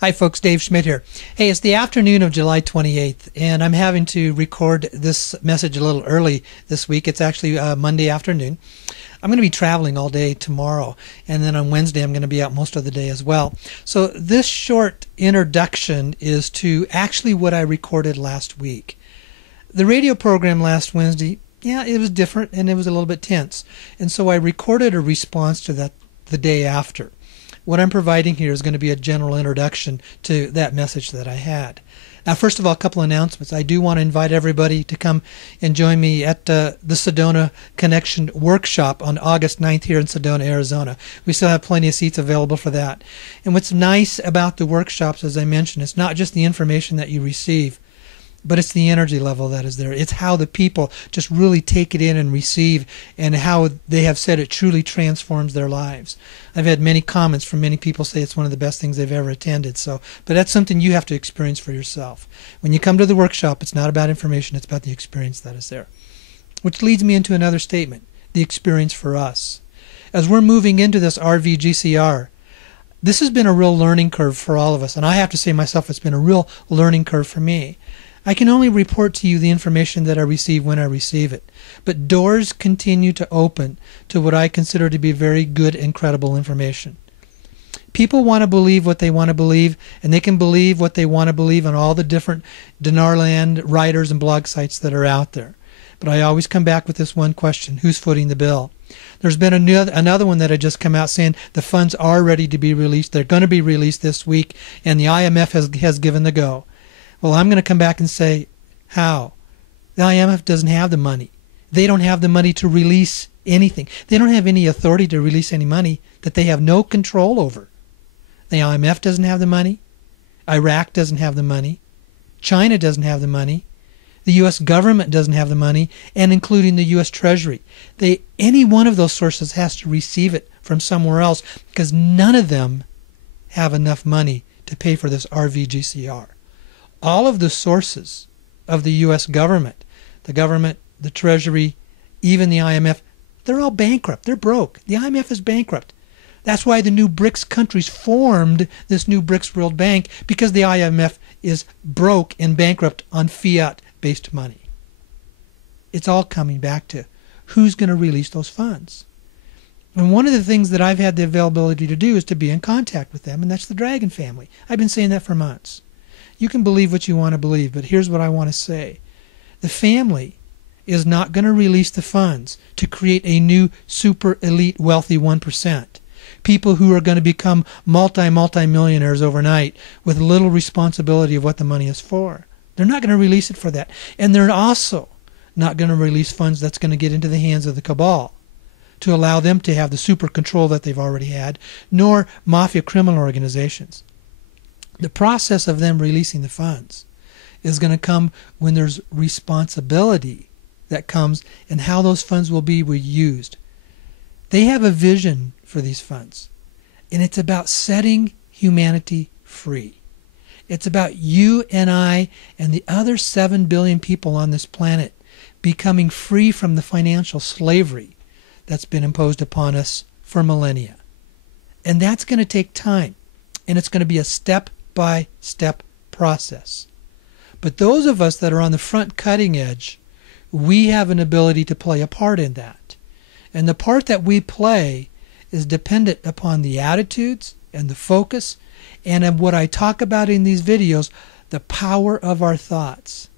Hi folks, Dave Schmidt here. Hey, it's the afternoon of July 28th, and I'm having to record this message a little early this week. It's actually Monday afternoon. I'm going to be traveling all day tomorrow, and then on Wednesday I'm going to be out most of the day as well. So this short introduction is to actually what I recorded last week. The radio program last Wednesday, yeah, it was different and it was a little bit tense. And so I recorded a response to that the day after. What I'm providing here is going to be a general introduction to that message that I had. Now, first of all, a couple announcements. I do want to invite everybody to come and join me at the Sedona Connection Workshop on August 9th here in Sedona, Arizona. We still have plenty of seats available for that. And what's nice about the workshops, as I mentioned, it's not just the information that you receive, but it's the energy level that is there. It's how the people just really take it in and receive, and how they have said it truly transforms their lives. I've had many comments from many people say it's one of the best things they've ever attended. But that's something you have to experience for yourself. When you come to the workshop, it's not about information, it's about the experience that is there. Which leads me into another statement, the experience for us. As we're moving into this RVGCR, this has been a real learning curve for all of us, and I have to say myself, it's been a real learning curve for me. I can only report to you the information that I receive when I receive it. But doors continue to open to what I consider to be very good and credible information. People want to believe what they want to believe, and they can believe what they want to believe on all the different Dinarland writers and blog sites that are out there. But I always come back with this one question: who's footing the bill? There's been another one that had just come out saying the funds are ready to be released. They're going to be released this week, and the IMF has given the go. Well, I'm going to come back and say, how? The IMF doesn't have the money. They don't have the money to release anything. They don't have any authority to release any money that they have no control over. The IMF doesn't have the money. Iraq doesn't have the money. China doesn't have the money. The U.S. government doesn't have the money, and including the U.S. Treasury. Any one of those sources has to receive it from somewhere else, because none of them have enough money to pay for this RVGCR. All of the sources of the U.S. government, the Treasury, even the IMF, they're all bankrupt. They're broke. The IMF is bankrupt. That's why the new BRICS countries formed this new BRICS World Bank, because the IMF is broke and bankrupt on fiat-based money. It's all coming back to who's going to release those funds. And one of the things that I've had the availability to do is to be in contact with them, and that's the Dragon family. I've been saying that for months. You can believe what you want to believe, but here's what I want to say. The family is not going to release the funds to create a new super elite wealthy 1%. People who are going to become multi-millionaires overnight with little responsibility of what the money is for. They're not going to release it for that. And they're also not going to release funds that's going to get into the hands of the cabal to allow them to have the super control that they've already had, nor mafia criminal organizations. The process of them releasing the funds is going to come when there's responsibility that comes and how those funds will be used. They have a vision for these funds, and it's about setting humanity free. It's about you and I and the other 7 billion people on this planet becoming free from the financial slavery that's been imposed upon us for millennia. And that's going to take time, and it's going to be a step-by-step process. But those of us that are on the front cutting edge, we have an ability to play a part in that. And the part that we play is dependent upon the attitudes and the focus, and of what I talk about in these videos, the power of our thoughts.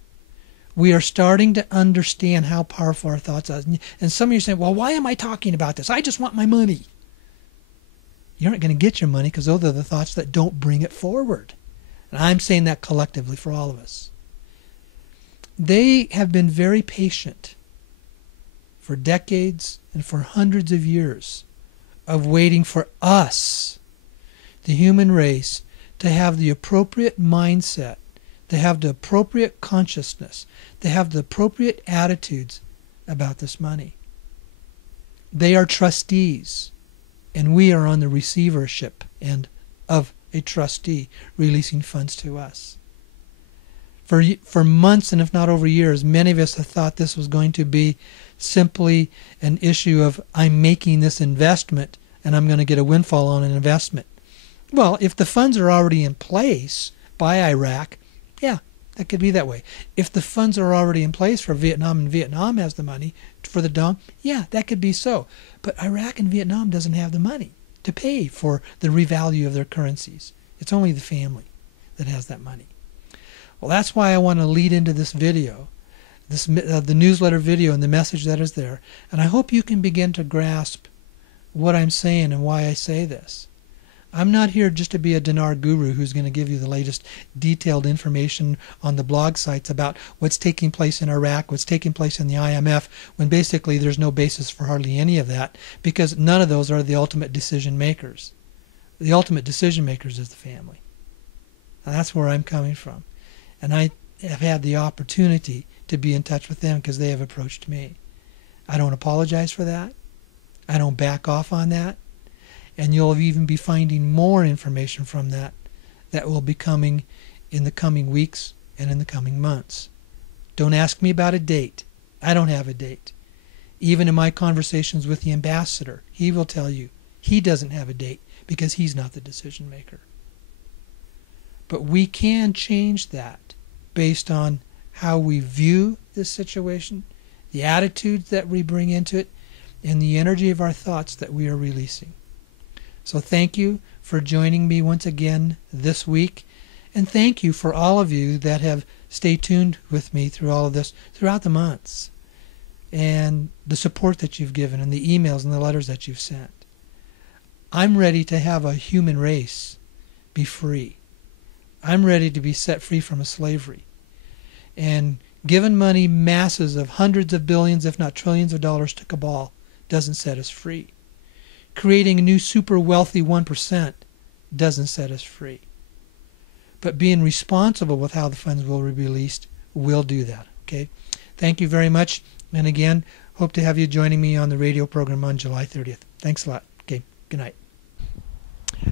We are starting to understand how powerful our thoughts are. And some of you are saying, well, why am I talking about this? I just want my money. You're not going to get your money because those are the thoughts that don't bring it forward. And I'm saying that collectively for all of us. They have been very patient for decades and for hundreds of years of waiting for us, the human race, to have the appropriate mindset, to have the appropriate consciousness, to have the appropriate attitudes about this money. They are trustees, and we are on the receivership end of a trustee releasing funds to us. For months, and if not over years, many of us have thought this was going to be simply an issue of, I'm making this investment and I'm going to get a windfall on an investment. Well, if the funds are already in place by Iraq, yeah, that could be that way. If the funds are already in place for Vietnam and Vietnam has the money for the dong, yeah, that could be so. But Iraq and Vietnam doesn't have the money to pay for the revalue of their currencies. It's only the family that has that money. Well, that's why I want to lead into this video, the newsletter video and the message that is there. And I hope you can begin to grasp what I'm saying and why I say this. I'm not here just to be a dinar guru who's going to give you the latest detailed information on the blog sites about what's taking place in Iraq, what's taking place in the IMF, when basically there's no basis for hardly any of that, because none of those are the ultimate decision makers. The ultimate decision makers is the family. And that's where I'm coming from. And I have had the opportunity to be in touch with them because they have approached me. I don't apologize for that. I don't back off on that. And you'll even be finding more information from that will be coming in the coming weeks and in the coming months. Don't ask me about a date. I don't have a date. Even in my conversations with the ambassador, he will tell you he doesn't have a date because he's not the decision maker. But we can change that based on how we view this situation, the attitudes that we bring into it, and the energy of our thoughts that we are releasing. So thank you for joining me once again this week, and thank you for all of you that have stayed tuned with me through all of this throughout the months, and the support that you've given and the emails and the letters that you've sent. I'm ready to have a human race be free. I'm ready to be set free from a slavery. And giving money, masses of hundreds of billions, if not trillions of dollars to cabal doesn't set us free. Creating a new super wealthy 1% doesn't set us free. But being responsible with how the funds will be released will do that. Okay? Thank you very much. And again, hope to have you joining me on the radio program on July 30th. Thanks a lot. Okay, good night.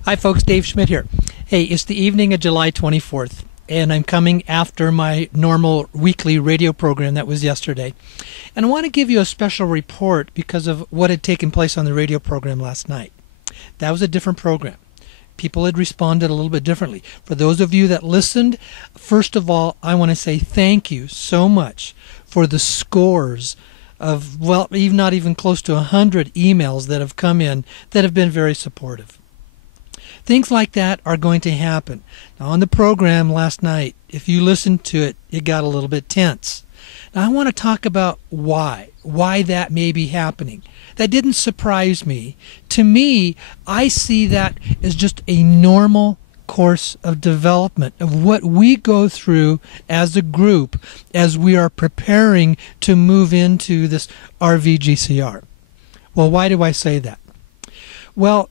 Hi folks, Dave Schmidt here. Hey, it's the evening of July 24th. And I'm coming after my normal weekly radio program that was yesterday. And I want to give you a special report because of what had taken place on the radio program last night. That was a different program. People had responded a little bit differently. For those of you that listened, first of all, I want to say thank you so much for the scores of, well, even not even close to 100 emails that have come in that have been very supportive. Things like that are going to happen. Now, on the program last night, if you listened to it, it got a little bit tense. Now, I want to talk about why that may be happening. That didn't surprise me. To me, I see that as just a normal course of development of what we go through as a group as we are preparing to move into this RVGCR. Well, why do I say that? Well,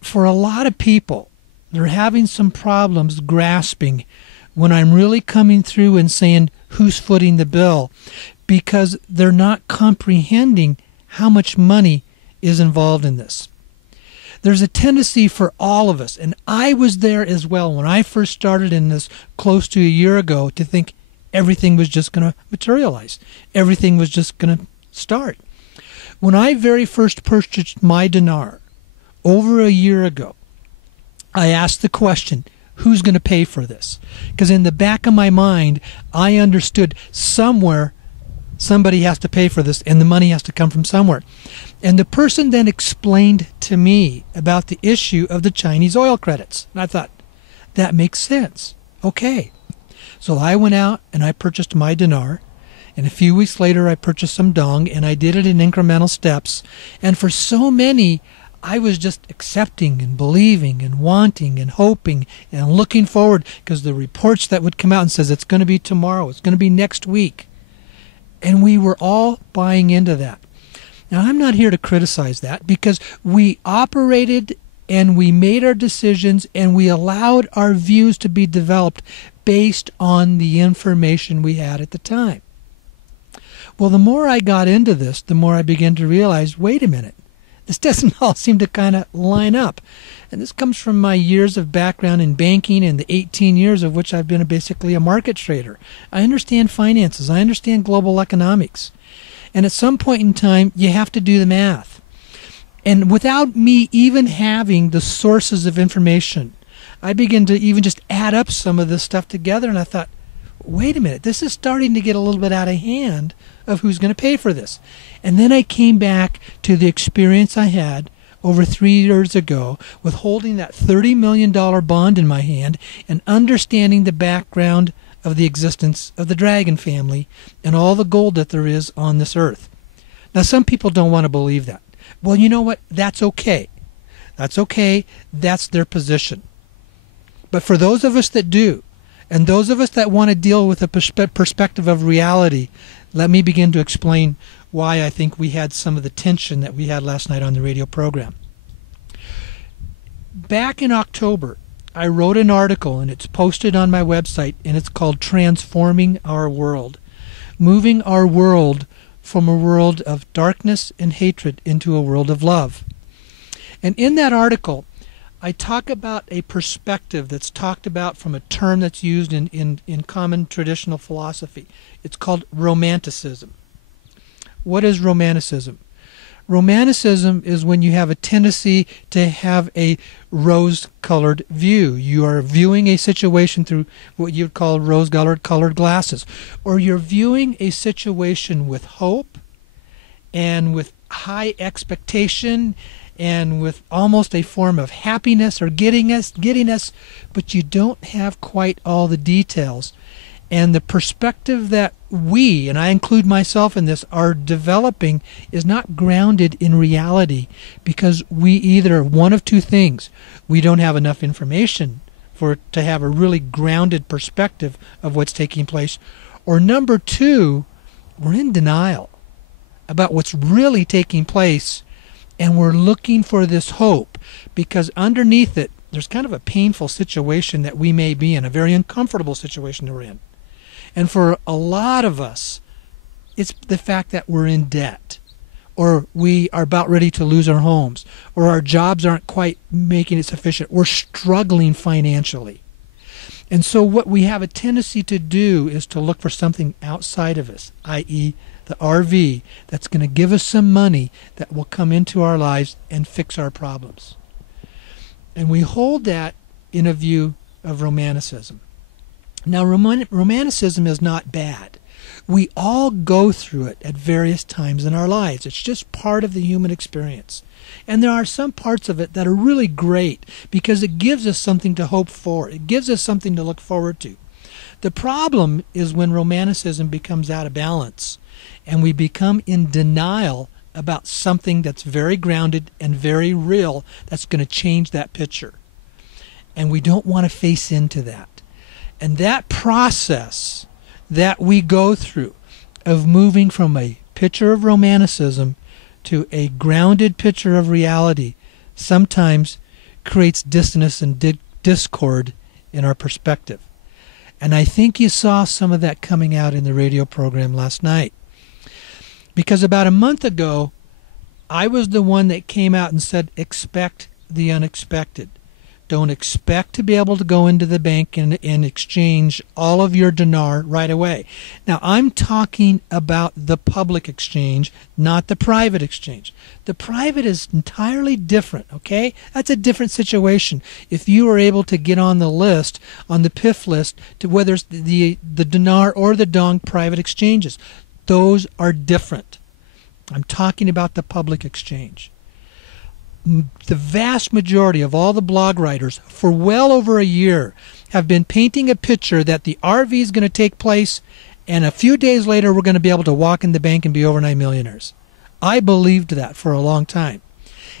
for a lot of people, they're having some problems grasping when I'm really coming through and saying who's footing the bill, because they're not comprehending how much money is involved in this. There's a tendency for all of us, and I was there as well when I first started in this close to a year ago, to think everything was just going to materialize. Everything was just going to start. When I very first purchased my dinar, over a year ago, I asked the question, who's going to pay for this? Because in the back of my mind, I understood somewhere somebody has to pay for this, and the money has to come from somewhere. And the person then explained to me about the issue of the Chinese oil credits. And I thought, that makes sense. Okay. So I went out and I purchased my dinar. And a few weeks later, I purchased some dong, and I did it in incremental steps. And for so many, I was just accepting and believing and wanting and hoping and looking forward, because the reports that would come out and says it's going to be tomorrow, it's going to be next week. And we were all buying into that. Now, I'm not here to criticize that, because we operated and we made our decisions and we allowed our views to be developed based on the information we had at the time. Well, the more I got into this, the more I began to realize, wait a minute. This doesn't all seem to kind of line up. And this comes from my years of background in banking and the 18 years of which I've been basically a market trader. I understand finances. I understand global economics. And at some point in time, you have to do the math. And without me even having the sources of information I began to even just add up some of this stuff together, and I thought, wait a minute, this is starting to get a little bit out of hand of who's going to pay for this. And then I came back to the experience I had over 3 years ago with holding that $30 million bond in my hand and understanding the background of the existence of the dragon family and all the gold that there is on this earth. Now, some people don't want to believe that. Well, you know what? That's okay. That's okay. That's their position. But for those of us that do, and those of us that want to deal with a perspective of reality, let me begin to explain why I think we had some of the tension that we had last night on the radio program. Back in October, I wrote an article, and it's posted on my website, and it's called Transforming Our World. Moving our world from a world of darkness and hatred into a world of love. And in that article, I talk about a perspective that's talked about from a term that's used in common traditional philosophy. It's called romanticism. What is romanticism? Romanticism is when you have a tendency to have a rose-colored view. You are viewing a situation through what you'd call rose-colored glasses. Or you're viewing a situation with hope and with high expectation and with almost a form of happiness or giddiness, but you don't have quite all the details. And the perspective that we, and I include myself in this, are developing is not grounded in reality because we either, one of two things, we don't have enough information to have a really grounded perspective of what's taking place, or number two, we're in denial about what's really taking place, and we're looking for this hope because underneath it, there's kind of a painful situation that we may be in, a very uncomfortable situation that we're in. And for a lot of us, it's the fact that we're in debt, or we are about ready to lose our homes, or our jobs aren't quite making it sufficient. We're struggling financially. And so what we have a tendency to do is to look for something outside of us, i.e. the RV, that's going to give us some money that will come into our lives and fix our problems. And we hold that in a view of romanticism. Now, romanticism is not bad. We all go through it at various times in our lives. It's just part of the human experience. And there are some parts of it that are really great because it gives us something to hope for. It gives us something to look forward to. The problem is when romanticism becomes out of balance and we become in denial about something that's very grounded and very real that's going to change that picture. And we don't want to face into that. And that process that we go through of moving from a picture of romanticism to a grounded picture of reality sometimes creates dissonance and discord in our perspective. And I think you saw some of that coming out in the radio program last night. Because about a month ago, I was the one that came out and said, expect the unexpected. Don't expect to be able to go into the bank and exchange all of your dinar right away. Now, I'm talking about the public exchange, not the private exchange. The private is entirely different, okay? That's a different situation. If you are able to get on the list, on the PIF list, to whether it's the dinar or the dong private exchanges, those are different. I'm talking about the public exchange. The vast majority of all the blog writers for well over a year have been painting a picture that the RV is going to take place and a few days later we're going to be able to walk in the bank and be overnight millionaires. I believed that for a long time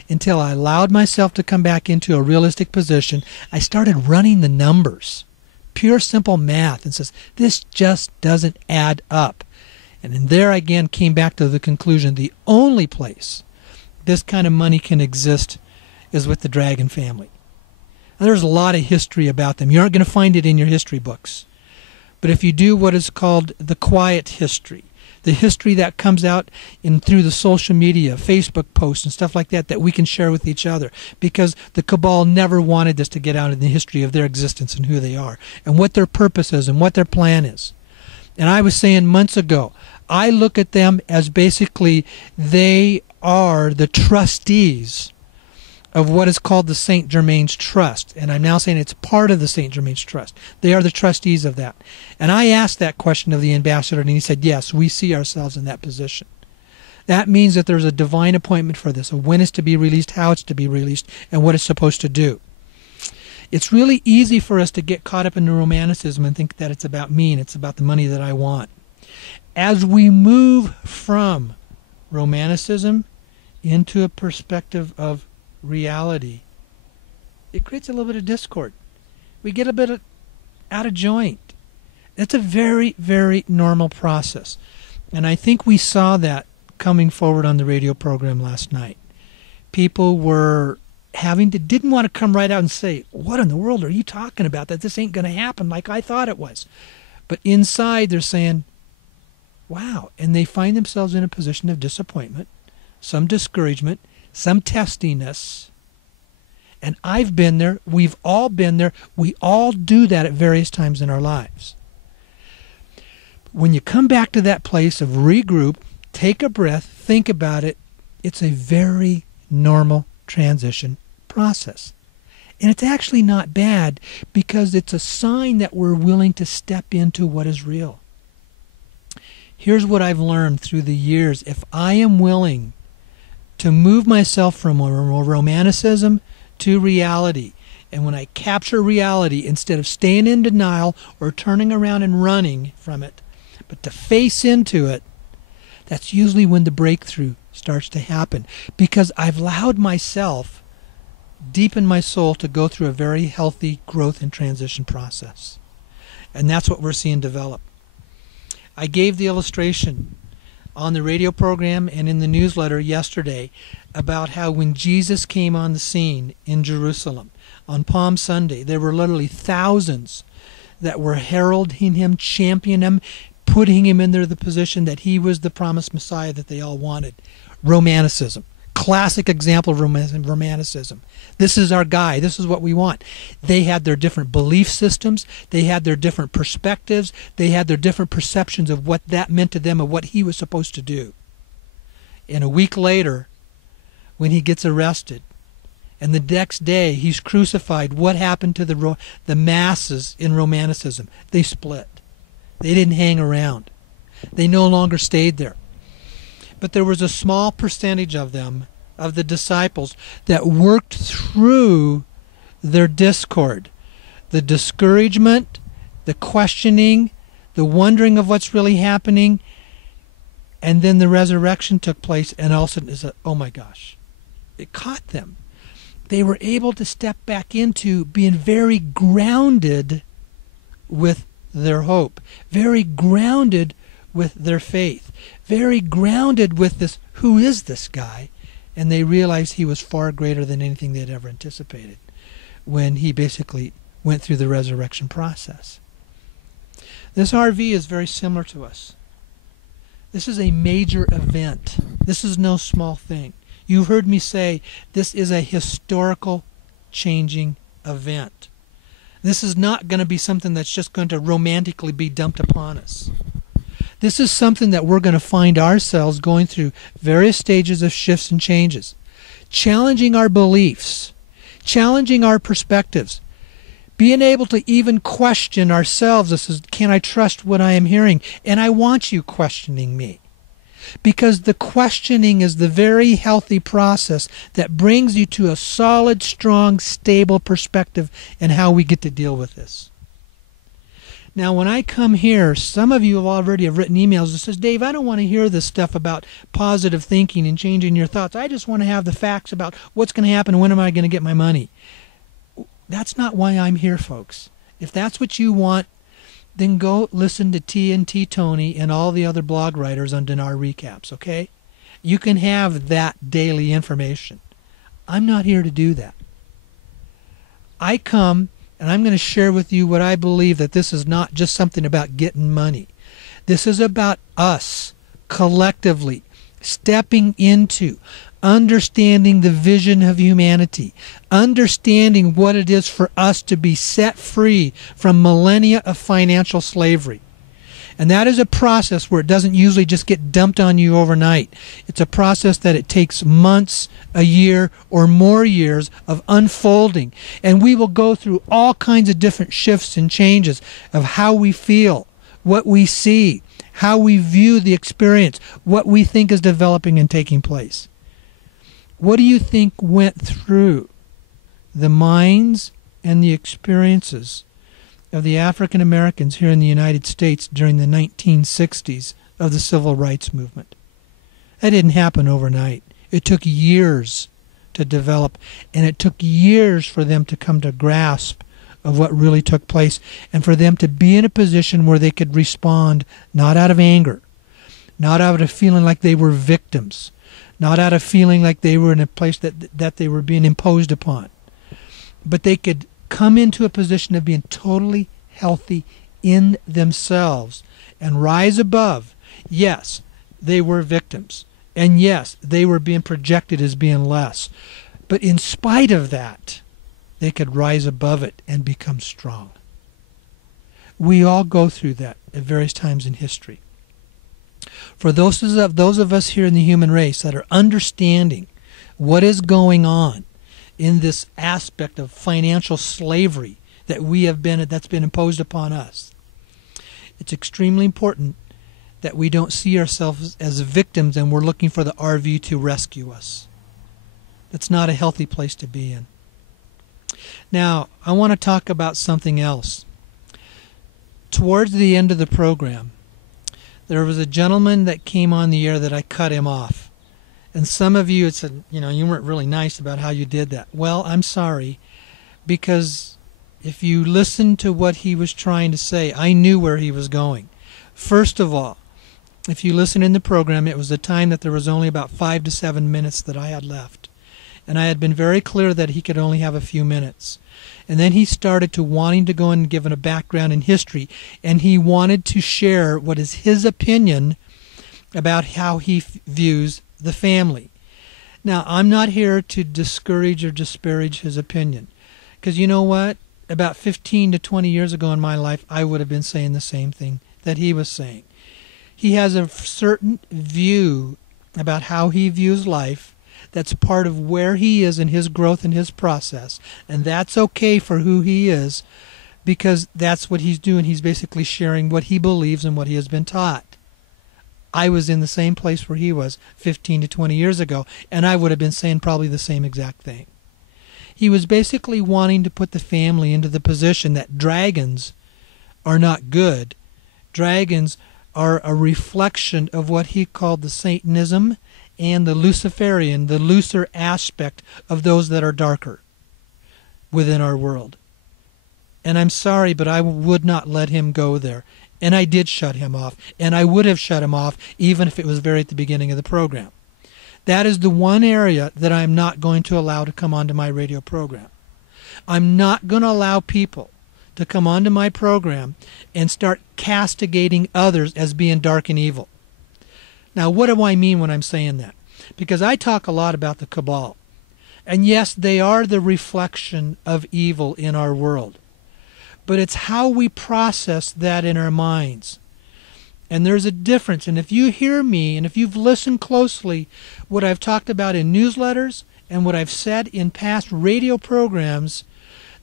until I allowed myself to come back into a realistic position. I started running the numbers, pure simple math, and says this just doesn't add up. And then there again came back to the conclusion the only place this kind of money can exist is with the dragon family. Now, there's a lot of history about them. You aren't going to find it in your history books. But if you do what is called the quiet history, the history that comes out through the social media, Facebook posts and stuff like that we can share with each other, because the cabal never wanted this to get out in the history of their existence and who they are and what their purpose is and what their plan is. And I was saying months ago, I look at them as basically they are the trustees of what is called the St. Germain's Trust. And I'm now saying it's part of the St. Germain's Trust. They are the trustees of that. And I asked that question of the ambassador, and he said, yes, we see ourselves in that position. That means that there's a divine appointment for this, of when it's to be released, how it's to be released, and what it's supposed to do. It's really easy for us to get caught up in romanticism and think that it's about me and it's about the money that I want. As we move from romanticism into a perspective of reality, it creates a little bit of discord. We get a bit out of joint. It's a very, very normal process. And I think we saw that coming forward on the radio program last night. People were didn't want to come right out and say, what in the world are you talking about? That this ain't going to happen like I thought it was. But inside they're saying, wow. And they find themselves in a position of disappointment, some discouragement, some testiness. And I've been there. We've all been there. We all do that at various times in our lives. When you come back to that place of regroup, take a breath, think about it, it's a very normal transition process. And it's actually not bad because it's a sign that we're willing to step into what is real. Here's what I've learned through the years. If I am willing to move myself from romanticism to reality, and when I capture reality, instead of staying in denial or turning around and running from it, but to face into it, that's usually when the breakthrough starts to happen, because I've allowed myself deep in my soul to go through a very healthy growth and transition process. And that's what we're seeing develop. I gave the illustration on the radio program and in the newsletter yesterday about how when Jesus came on the scene in Jerusalem on Palm Sunday, there were literally thousands that were heralding him, championing him, putting him in there the position that he was the promised Messiah that they all wanted. Romanticism. Classic example of romanticism. This is our guy. This is what we want. They had their different belief systems. They had their different perspectives. They had their different perceptions of what that meant to them, of what he was supposed to do. And a week later, when he gets arrested, and the next day he's crucified, what happened to the masses in romanticism? They split. They didn't hang around. They no longer stayed there. But there was a small percentage of them, of the disciples, that worked through their discord, the discouragement, the questioning, the wondering of what's really happening, and then the resurrection took place, and all of a sudden it's oh my gosh, it caught them. They were able to step back into being very grounded with their hope, very grounded with their faith, very grounded with this, who is this guy? And they realized he was far greater than anything they'd ever anticipated when he basically went through the resurrection process. This RV is very similar to us. This is a major event. This is no small thing. You've heard me say this is a historical changing event. This is not going to be something that's just going to romantically be dumped upon us. This is something that we're going to find ourselves going through various stages of shifts and changes, challenging our beliefs, challenging our perspectives, being able to even question ourselves. This is, can I trust what I am hearing? And I want you questioning me, because the questioning is the very healthy process that brings you to a solid, strong, stable perspective in how we get to deal with this. Now, when I come here, some of you already have written emails that says, Dave, I don't want to hear this stuff about positive thinking and changing your thoughts. I just want to have the facts about what's going to happen and when am I going to get my money. That's not why I'm here, folks. If that's what you want, then go listen to TNT Tony and all the other blog writers on Dinar Recaps, okay? You can have that daily information. I'm not here to do that. I come and I'm going to share with you what I believe, that this is not just something about getting money. This is about us collectively stepping into understanding the vision of humanity, understanding what it is for us to be set free from millennia of financial slavery. And that is a process where it doesn't usually just get dumped on you overnight. It's a process that it takes months, a year, or more years of unfolding. And we will go through all kinds of different shifts and changes of how we feel, what we see, how we view the experience, what we think is developing and taking place. What do you think went through the minds and the experiences of the African Americans here in the United States during the 1960s of the Civil Rights Movement? That didn't happen overnight. It took years to develop, and it took years for them to come to grasp of what really took place, and for them to be in a position where they could respond not out of anger, not out of feeling like they were victims, not out of feeling like they were in a place that they were being imposed upon, but they could come into a position of being totally healthy in themselves and rise above. Yes, they were victims, and yes, they were being projected as being less, but in spite of that, they could rise above it and become strong. We all go through that at various times in history. For those of us here in the human race that are understanding what is going on in this aspect of financial slavery that's been imposed upon us, it's extremely important that we don't see ourselves as victims and we're looking for the RV to rescue us. That's not a healthy place to be in. Now, I want to talk about something else. Towards the end of the program, there was a gentleman that came on the air that I cut him off. And some of you had said, you weren't really nice about how you did that. Well, I'm sorry, because if you listened to what he was trying to say, I knew where he was going. First of all, if you listen in the program, it was a time that there was only about 5 to 7 minutes that I had left. And I had been very clear that he could only have a few minutes. And then he started to wanting to go and give a background in history, and he wanted to share what is his opinion about how he views the family. Now, I'm not here to discourage or disparage his opinion, because you know what? About 15 to 20 years ago in my life, I would have been saying the same thing that he was saying. He has a certain view about how he views life. That's part of where he is in his growth and his process. And that's okay for who he is, because that's what he's doing. He's basically sharing what he believes and what he has been taught. I was in the same place where he was 15 to 20 years ago, and I would have been saying probably the same exact thing. He was basically wanting to put the family into the position that dragons are not good. Dragons are a reflection of what he called the Satanism and the Luciferian, the looser aspect of those that are darker within our world. And I'm sorry, but I would not let him go there. And I did shut him off. And I would have shut him off even if it was very at the beginning of the program. That is the one area that I'm not going to allow to come onto my radio program. I'm not going to allow people to come onto my program and start castigating others as being dark and evil. Now, what do I mean when I'm saying that? Because I talk a lot about the cabal. And yes, they are the reflection of evil in our world. But it's how we process that in our minds. And there's a difference. And if you hear me, and if you've listened closely, what I've talked about in newsletters and what I've said in past radio programs,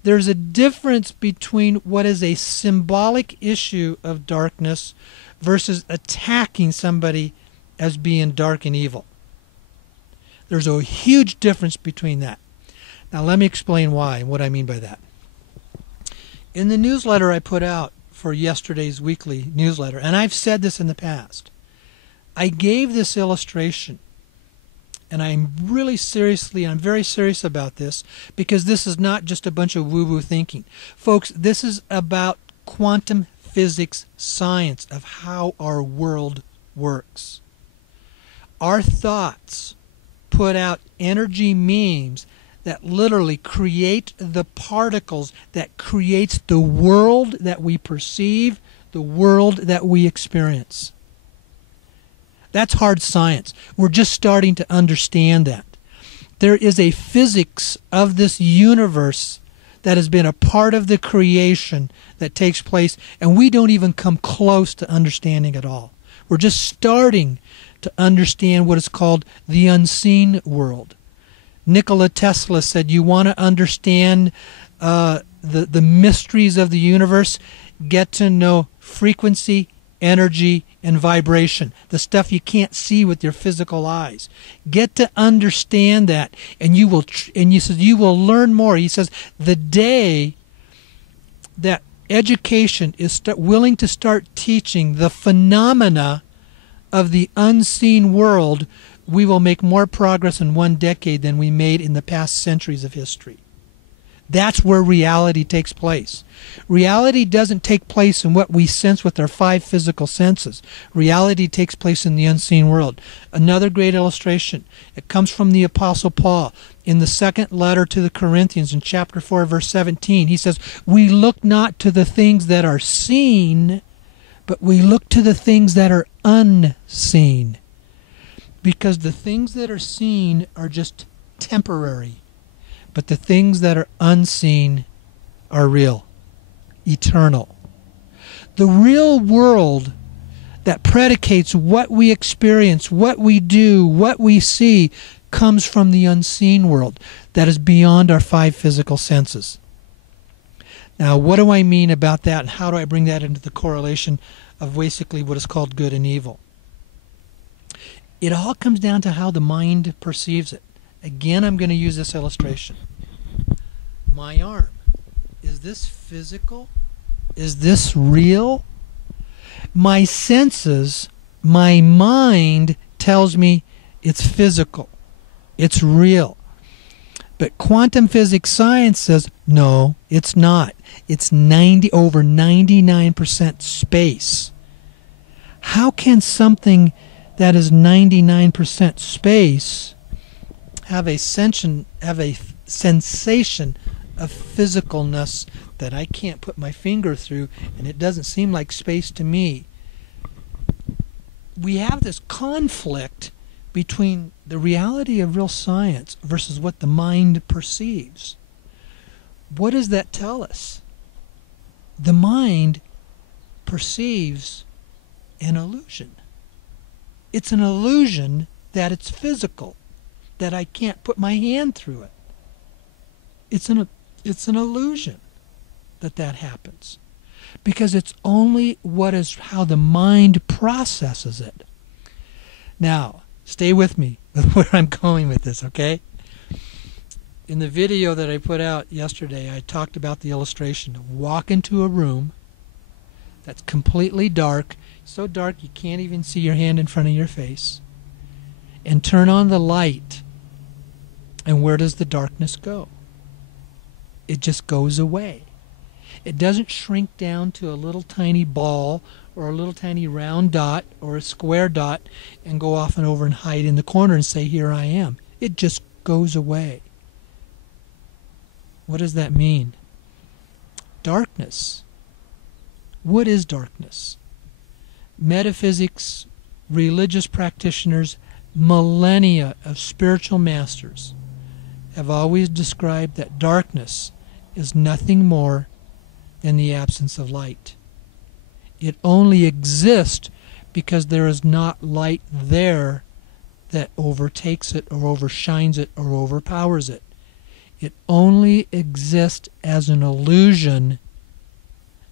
there's a difference between what is a symbolic issue of darkness versus attacking somebody as being dark and evil. There's a huge difference between that. Now let me explain why and what I mean by that. In the newsletter I put out for yesterday's weekly newsletter, and I've said this in the past, I gave this illustration, and I'm very serious about this, because this is not just a bunch of woo-woo thinking. Folks, this is about quantum physics science of how our world works. Our thoughts put out energy beams that literally create the particles that creates the world that we perceive, the world that we experience. That's hard science. We're just starting to understand that. There is a physics of this universe that has been a part of the creation that takes place, and we don't even come close to understanding it all. We're just starting to understand what is called the unseen world. Nikola Tesla said, you want to understand the mysteries of the universe? Get to know frequency, energy, and vibration, the stuff you can't see with your physical eyes. Get to understand that, and you will. And he says you will learn more. He says the day that education is willing to start teaching the phenomena of the unseen world, we will make more progress in 1 decade than we made in the past centuries of history. That's where reality takes place. Reality doesn't take place in what we sense with our 5 physical senses. Reality takes place in the unseen world. Another great illustration. It comes from the Apostle Paul in the 2nd letter to the Corinthians in chapter 4, verse 17. He says, we look not to the things that are seen, but we look to the things that are unseen. Because the things that are seen are just temporary. But the things that are unseen are real, eternal. The real world that predicates what we experience, what we do, what we see, comes from the unseen world that is beyond our 5 physical senses. Now, what do I mean about that, and how do I bring that into the correlation of basically what is called good and evil? It all comes down to how the mind perceives it. Again, I'm going to use this illustration. My arm. Is this physical? Is this real? My senses, my mind tells me it's physical. It's real. But quantum physics science says, no, it's not. It's over 99% space. How can something that is 99% space have a sensation of physicalness that I can't put my finger through, and it doesn't seem like space to me? We have this conflict between the reality of real science versus what the mind perceives. What does that tell us? The mind perceives an illusion. It's an illusion that it's physical, that I can't put my hand through it. It's an illusion that happens, because it's only how the mind processes it. Now, stay with me with where I'm going with this, okay? In the video that I put out yesterday, I talked about the illustration of walk into a room that's completely dark, so dark you can't even see your hand in front of your face, and turn on the light, and where does the darkness go? It just goes away. It doesn't shrink down to a little tiny ball or a little tiny round dot or a square dot and go off and over and hide in the corner and say, here I am. It just goes away. What does that mean? Darkness. What is darkness? Metaphysics, religious practitioners, millennia of spiritual masters have always described that darkness is nothing more than the absence of light. It only exists because there is not light there that overtakes it or overshines it or overpowers it. It only exists as an illusion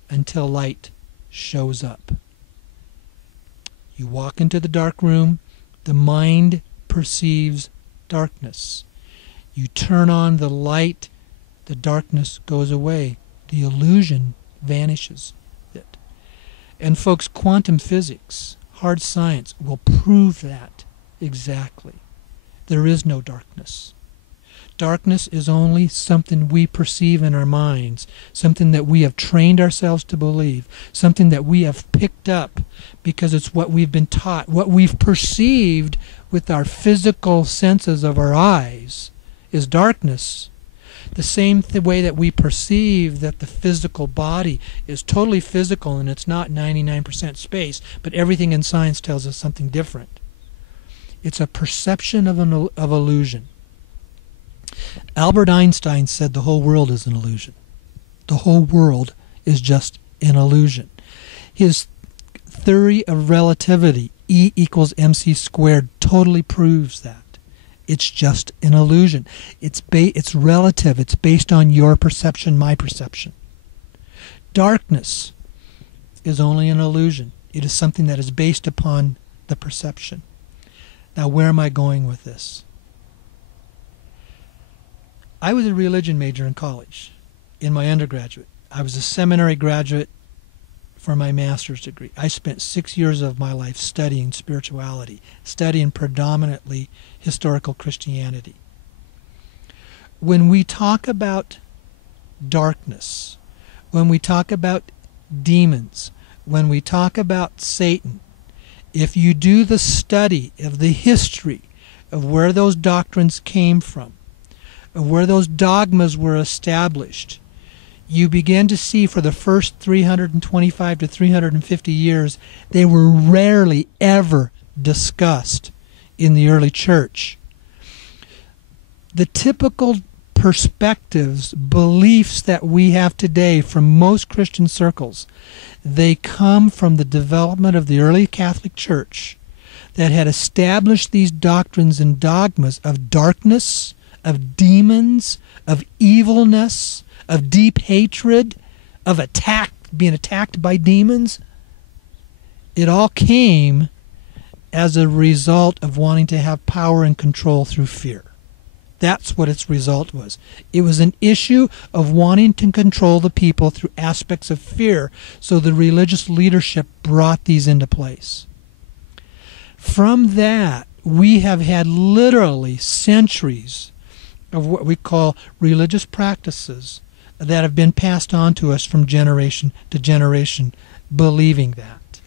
until light shows up. You walk into the dark room, the mind perceives darkness. You turn on the light, the darkness goes away. The illusion vanishes. And folks, quantum physics, hard science, will prove that exactly. There is no darkness. Darkness is only something we perceive in our minds, something that we have trained ourselves to believe, something that we have picked up because it's what we've been taught, what we've perceived with our physical senses of our eyes is darkness. The same way that we perceive that the physical body is totally physical and it's not 99% space, but everything in science tells us something different. It's a perception of illusion. Albert Einstein said the whole world is an illusion. The whole world is just an illusion. His theory of relativity, E equals mc squared, totally proves that. It's just an illusion. It's relative. It's based on your perception, my perception. Darkness is only an illusion. It is something that is based upon the perception. Now, where am I going with this? I was a religion major in college, in my undergraduate. I was a seminary graduate for my master's degree. I spent 6 years of my life studying spirituality, studying predominantly historical Christianity. When we talk about darkness, when we talk about demons, when we talk about Satan, if you do the study of the history of where those doctrines came from, of where those dogmas were established, you begin to see for the first 325 to 350 years, they were rarely ever discussed in the early church. The typical perspectives, beliefs that we have today from most Christian circles, they come from the development of the early Catholic Church that had established these doctrines and dogmas of darkness, of demons, of evilness, of deep hatred, of being attacked by demons. It all came as a result of wanting to have power and control through fear. That's what its result was. It was an issue of wanting to control the people through aspects of fear, so the religious leadership brought these into place. From that, we have had literally centuries of what we call religious practices that have been passed on to us from generation to generation, believing that.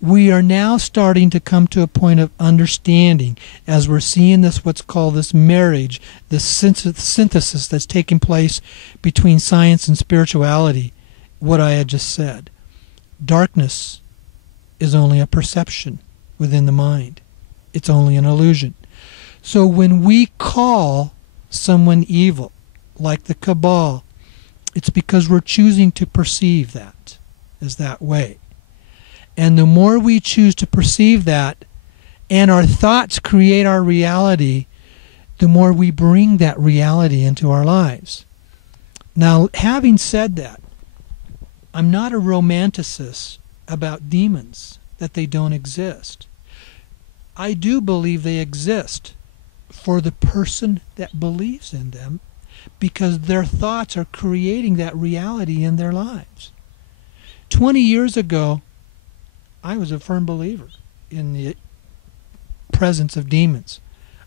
We are now starting to come to a point of understanding as we're seeing this, what's called this marriage, this synthesis that's taking place between science and spirituality, what I had just said. Darkness is only a perception within the mind. It's only an illusion. So when we call someone evil, like the cabal, it's because we're choosing to perceive that as that way. And the more we choose to perceive that, and our thoughts create our reality, the more we bring that reality into our lives. Now, having said that, I'm not a romanticist about demons, that they don't exist. I do believe they exist for the person that believes in them, because their thoughts are creating that reality in their lives. 20 years ago, I was a firm believer in the presence of demons.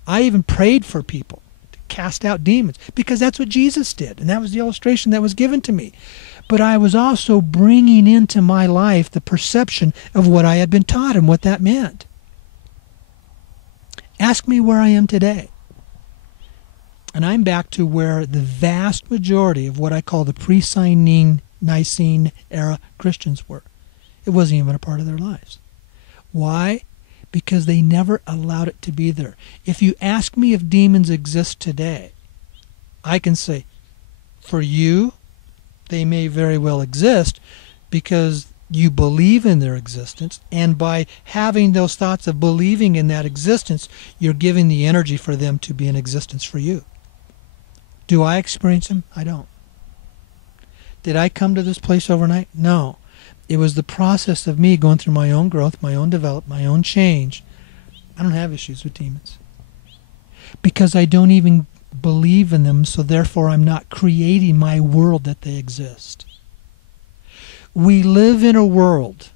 I even prayed for people to cast out demons, because that's what Jesus did, and that was the illustration that was given to me. But I was also bringing into my life the perception of what I had been taught and what that meant. Ask me where I am today. And I'm back to where the vast majority of what I call the pre-Nicene era Christians were. It wasn't even a part of their lives. Why? Because they never allowed it to be there. If you ask me if demons exist today, I can say, for you, they may very well exist because you believe in their existence, and by having those thoughts of believing in that existence, you're giving the energy for them to be in existence for you. Do I experience them? I don't. Did I come to this place overnight? No. It was the process of me going through my own growth, my own development, my own change. I don't have issues with demons, because I don't even believe in them, so therefore I'm not creating my world that they exist. We live in a world,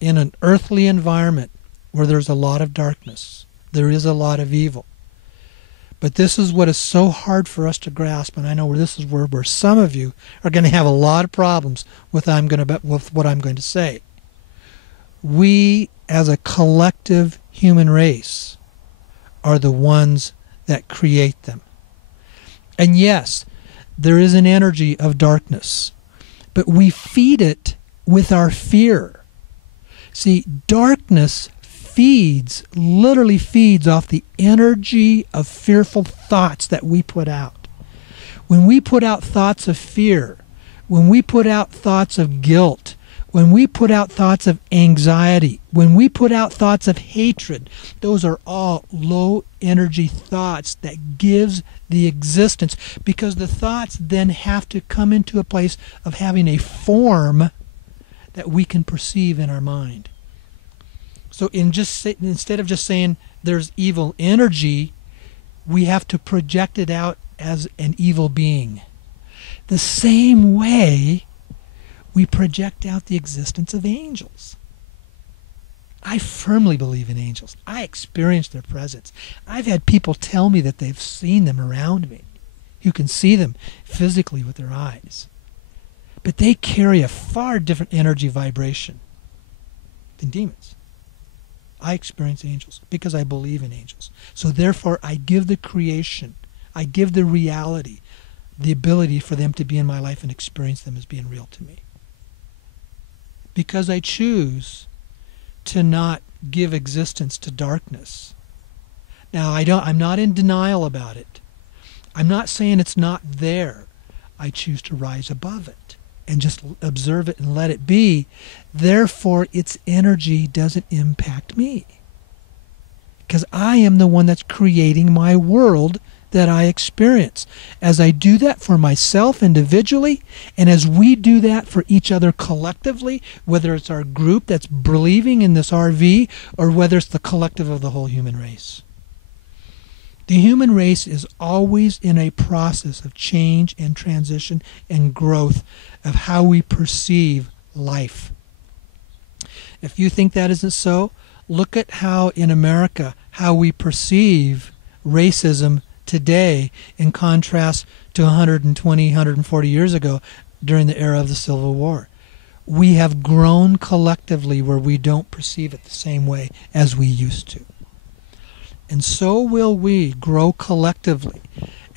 in an earthly environment, where there's a lot of darkness. There is a lot of evil. But this is what is so hard for us to grasp, and I know this is where some of you are going to have a lot of problems with what I'm going to say. We, as a collective human race, are the ones that create them. And yes, there is an energy of darkness, but we feed it with our fear. See, darkness literally feeds off the energy of fearful thoughts that we put out. When we put out thoughts of fear, when we put out thoughts of guilt, when we put out thoughts of anxiety, when we put out thoughts of hatred, those are all low energy thoughts that gives the existence, because the thoughts then have to come into a place of having a form that we can perceive in our mind. So instead of just saying there's evil energy, we have to project it out as an evil being. The same way we project out the existence of angels. I firmly believe in angels. I experience their presence. I've had people tell me that they've seen them around me, who can see them physically with their eyes. But they carry a far different energy vibration than demons. I experience angels because I believe in angels. So therefore, I give the creation, I give the reality, the ability for them to be in my life and experience them as being real to me. Because I choose to not give existence to darkness. Now, I'm not in denial about it. I'm not saying it's not there. I choose to rise above it and just observe it and let it be. Therefore, its energy doesn't impact me. Because I am the one that's creating my world that I experience. As I do that for myself individually, and as we do that for each other collectively, whether it's our group that's believing in this RV, or whether it's the collective of the whole human race. The human race is always in a process of change and transition and growth of how we perceive life. If you think that isn't so, look at how in America, how we perceive racism today in contrast to 120, 140 years ago during the era of the Civil War. We have grown collectively where we don't perceive it the same way as we used to. And so will we grow collectively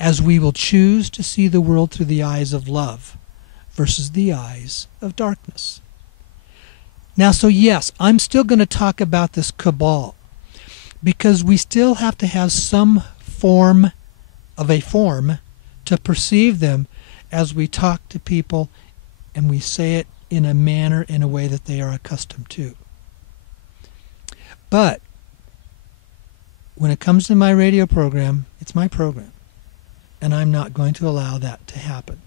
as we will choose to see the world through the eyes of love versus the eyes of darkness. Now, so yes, I'm still going to talk about this cabal because we still have to have some form to perceive them as we talk to people and we say it in a manner, in a way that they are accustomed to. But when it comes to my radio program, it's my program. And I'm not going to allow that to happen.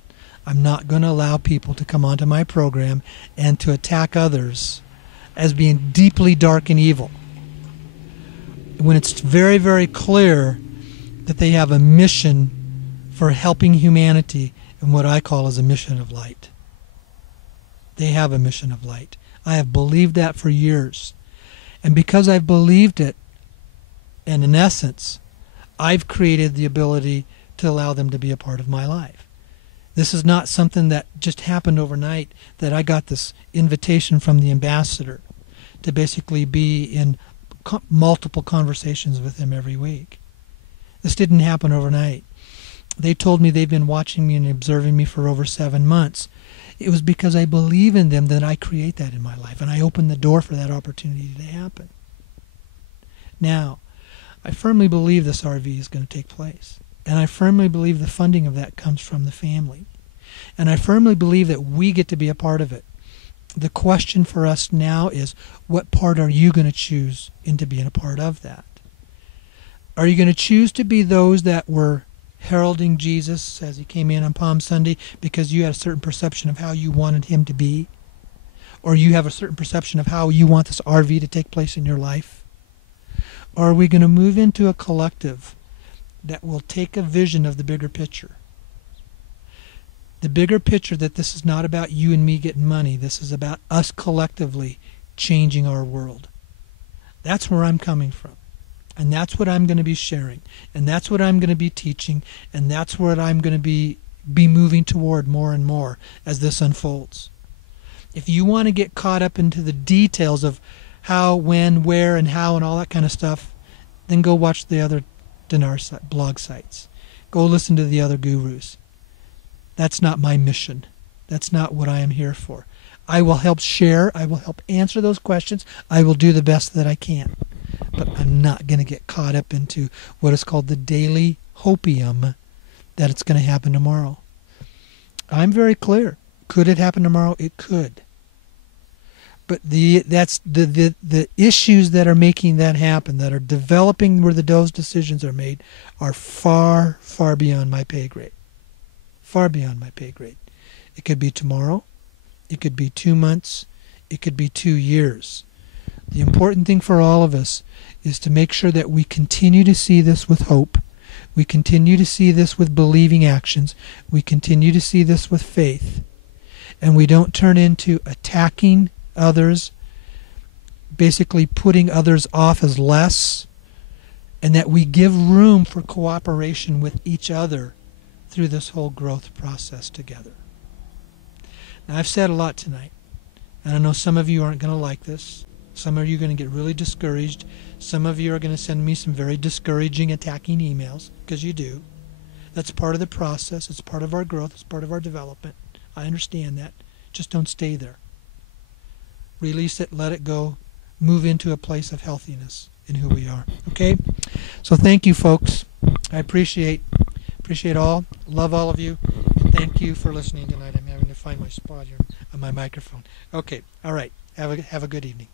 I'm not going to allow people to come onto my program and to attack others as being deeply dark and evil, when it's very, very clear that they have a mission for helping humanity in what I call as a mission of light. They have a mission of light. I have believed that for years. And because I've believed it, and in essence, I've created the ability to allow them to be a part of my life. This is not something that just happened overnight, that I got this invitation from the ambassador to basically be in multiple conversations with him every week. This didn't happen overnight. They told me they've been watching me and observing me for over 7 months. It was because I believe in them that I create that in my life, and I open the door for that opportunity to happen. Now, I firmly believe this RV is going to take place, and I firmly believe the funding of that comes from the family, and I firmly believe that we get to be a part of it. The question for us now is, what part are you going to choose into being a part of that? Are you going to choose to be those that were heralding Jesus as he came in on Palm Sunday because you had a certain perception of how you wanted him to be? Or you have a certain perception of how you want this RV to take place in your life? Or are we going to move into a collective that will take a vision of the bigger picture? The bigger picture, that this is not about you and me getting money. This is about us collectively changing our world. That's where I'm coming from. And that's what I'm going to be sharing. And that's what I'm going to be teaching. And that's what I'm going to be moving toward more and more as this unfolds. If you want to get caught up into the details of how, when, where, and how, and all that kind of stuff, then go watch the other Dinar blog sites. Go listen to the other gurus. That's not my mission. That's not what I am here for. I will help share. I will help answer those questions. I will do the best that I can. But I'm not going to get caught up into what is called the daily hopium that it's going to happen tomorrow. I'm very clear. Could it happen tomorrow? It could. But the issues that are making that happen, that are developing where those decisions are made, are far, far beyond my pay grade. Far beyond my pay grade. It could be tomorrow. It could be 2 months. It could be 2 years. The important thing for all of us is to make sure that we continue to see this with hope. We continue to see this with believing actions. We continue to see this with faith. And we don't turn into attacking others, basically putting others off as less, and that we give room for cooperation with each other through this whole growth process together. Now, I've said a lot tonight, and I know some of you aren't going to like this. Some of you are going to get really discouraged. Some of you are going to send me some very discouraging, attacking emails, because you do. That's part of the process. It's part of our growth. It's part of our development. I understand that. Just don't stay there. Release it, let it go, move into a place of healthiness in who we are. Okay? So thank you, folks. I appreciate all. Love all of you. And thank you for listening tonight. I'm having to find my spot here on my microphone. Okay. All right. Have a good evening.